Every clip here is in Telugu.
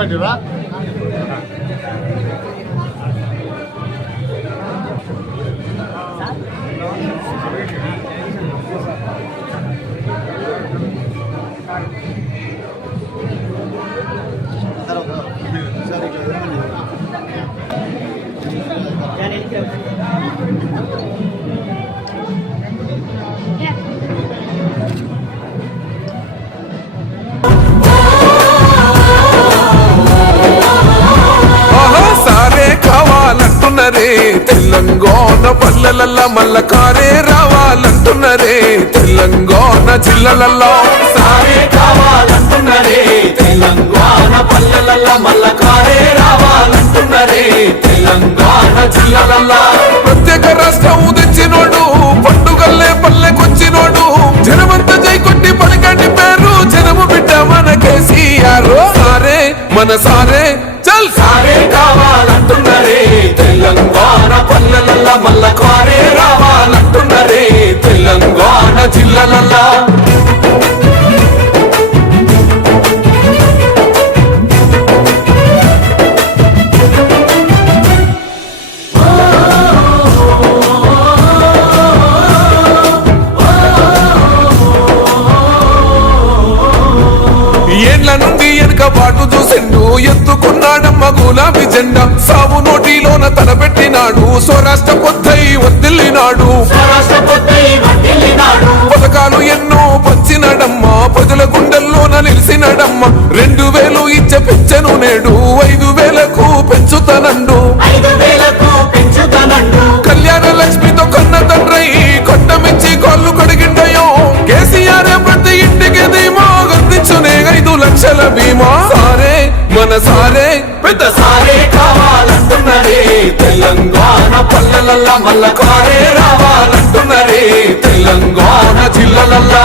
చేయమంటారా? తెలంగాణ పల్లెలల్లా మల్ల కారే రావాలంటున్నరే, తెలంగాణ జిల్లలల్లో సారే కావాలంటున్నరే, తెలంగాణ పల్లెలల్లా మల్ల కారే రావాలంటున్నరే, తెలంగాణ జిల్లలల్లో. ప్రత్యేక రాష్ట్రం తెచ్చినోడు, పండుగల్లే పల్లెకొచ్చినోడు, జనమంతా జై కొట్టి పలికండి పేరు జనము బిడ్డ మన కేసీఆర్. సారే మన సారే చల్ సారే కావాలంటున్నరే, తెలంగాణ పల్లెలల్లా మల్ల కారే రావాలంటున్నరే, తెలంగాణ జిల్లలల్లా. ఏండ్ల నుండి వెనక బాటు చూసిండు, ఎత్తుకున్నాడమ్మ గులాబీ జెండా, సాగు నోటిలోన తలపెట్టినాడు, స్వరాష్ట్ర పొద్దై వర్దిల్లినాడు, పథకాలు ఎన్నో పంచినాడమ్మ, ప్రజల గుండెల్లోన నిలిసినాడమ్మ, 2000 ఇచ్చే పెంచెను నేడు 5000కు పెంచుతానండు, కళ్యాణ లక్ష్మితో కన్న తండ్రై కొట్టమిచ్చి కాళ్ళు కడిగిండయో, కేసీఆర్ ప్రతి ఇంటికి ధీమా గందించునే 5 లక్షల బీమా. సారే మన సారే పెద్ద సారే కావాలంటున్నరే, తెలంగాణ పల్లెలల్లా మల్ల కారే రావాలంటున్నరే, తెలంగాణ జిల్లలల్లా.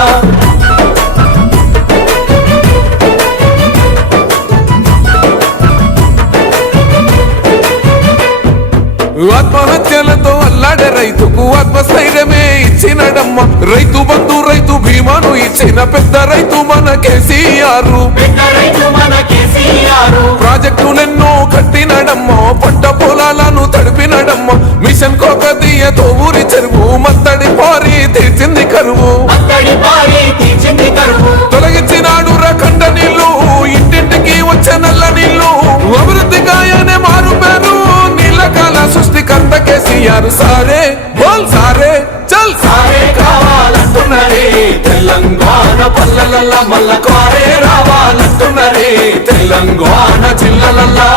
ఆత్మహత్యలతో అల్లాడే రైతుకు ఆత్మస్థైర్యమే ఇచ్చినడమ్మ, రైతు బంధు రైతు బీమాను ఇచ్చిన పెద్ద రైతు మన కేసీఆర్. ప్రాజెక్టులెన్నో కట్టినడమ్మ, పంట పొలాలను తడిపినడమ్మ, మిషన్ కోకదీయతో ఊరి చెరువు మత్తడి పారి తీర్చింది కరువు, తొలగించినాడు రకండ నీళ్లు, ఇంటింటికి వచ్చే నల్ల నీళ్లు, అభివృద్ధి గాయనే మారు పేరు, నీళ్ళకాల సృష్టికర్త కేసీఆర్. సారే బోల్ సారే చల్ సారే కావాలంటున్నరే, తెలంగాణ పల్లెలల్లా మల్ల కారే రావాలంటున్నరే, తెలంగాణ జిల్లలల్లా.